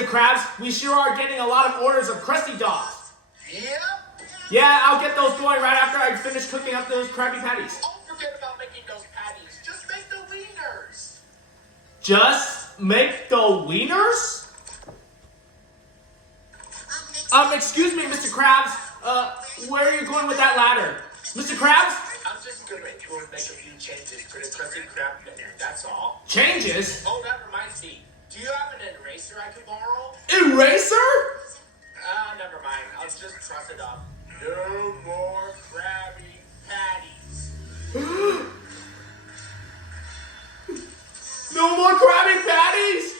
Mr. Krabs. We sure are getting a lot of orders of Krusty Dogs. Yep. Yeah, I'll get those going right after I finish cooking up those Krabby Patties. Don't forget about making those patties. Just make the wieners. Just make the wieners? Excuse me, Mr. Krabs. Where are you going with that ladder? Mr. Krabs? I'm just going to make a few changes for the Krusty Krab menu, that's all. Changes? Oh, that reminds me. Do you have an eraser I could borrow? Eraser? Never mind. I'll just truss it up. No more Krabby Patties. No more Krabby Patties?